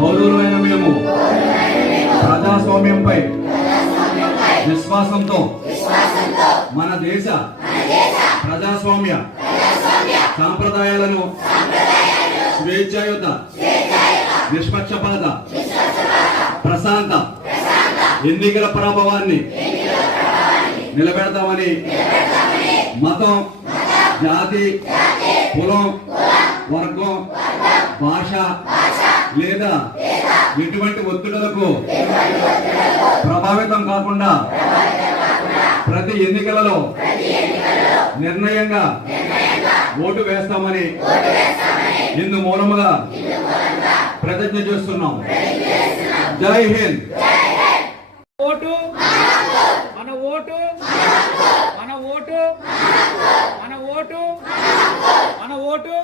పౌరులైన మేము ప్రజాస్వామ్యంపై విశ్వాసంతో మన దేశ ప్రజాస్వామ్య సాంప్రదాయాలను స్వేచ్ఛాయుత నిష్పక్షపాత ప్రశాంత ఎన్నికల ప్రభావాన్ని నిలబెడతామని మతం, జాతి, కులం, వర్గం, భాష లేదా ఎటువంటి ఒత్తిడులకు ప్రభావితం కాకుండా ప్రతి ఎన్నికలలో నిర్ణయంగా ఓటు వేస్తామని ఇందు మూలముగా ప్రతిజ్ఞ చేస్తున్నాం. జై హింద్. ఓటు మన ఓటు మన ఓటు మన ఓటు మన ఓటు